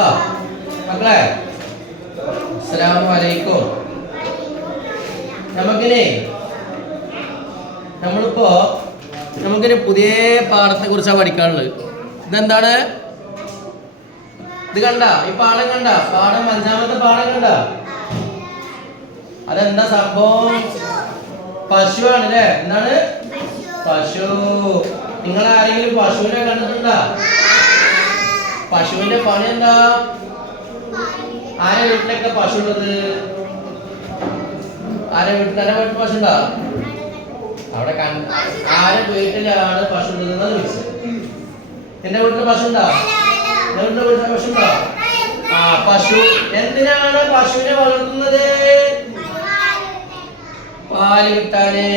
ആ മക്കളെ അസ്സലാമു അലൈക്കും. നമുക്കൊരു പുതിയ പാഠത്തെ കുറിച്ചാണ് പഠിക്കാനുള്ളത്. ഇതെന്താണ്? ഇത് കണ്ട ഈ പാഠം കണ്ട പാഠം 5ാമത്തെ പാഠം കണ്ട അതെന്താ സംഭവം? പശുവാണ് അല്ലേ? എന്താണ് പശു? നിങ്ങൾ ആരെങ്കിലും പശുവിനെ കണ്ടിട്ടുണ്ടോ? പശുവിന്റെ പണി എന്താ? ആരെ വീട്ടിലൊക്കെ പശു ഉള്ളത്? ആരെ വീട്ടിൽ പശു ഉണ്ടോ? അവിടെ ആരെ വീട്ടിലാണ് പശു ഉള്ളത്? എന്റെ വീട്ടിൽ പശു ഉണ്ടോ? എന്റെ വീട്ടിൽ പശു ഉണ്ടോ? ആ പശു എന്തിനാണ് പശുവിനെ വളർത്തുന്നത്? പാല് കിട്ടാന്.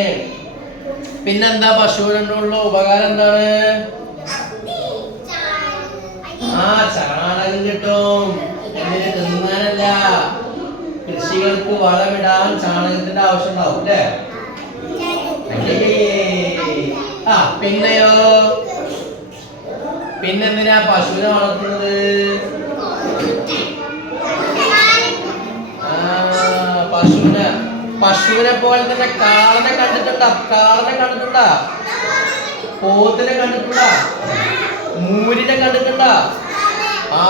പിന്നെന്താ പശുവിനുള്ള ഉപകാരം എന്താണ്? ആ ചാണകം കിട്ടും. എന്നിട്ട് തിന്നാനല്ല, കൃഷികൾക്ക് വളമിടാൻ ചാണകത്തിന്റെ ആവശ്യം ഉണ്ടാവും അല്ലേ? ആ പിന്നെയോ പിന്നെന്തിനാ പശുവിനെ വളർത്തുന്നത്? പശുവിനെ പോലെ തന്നെ കാളനെ കണ്ടിട്ടുണ്ടാ? പോത്തിനെ കണ്ടിട്ടുണ്ടാ? മൂരിനെ കണ്ടിട്ടുണ്ടാ? ആ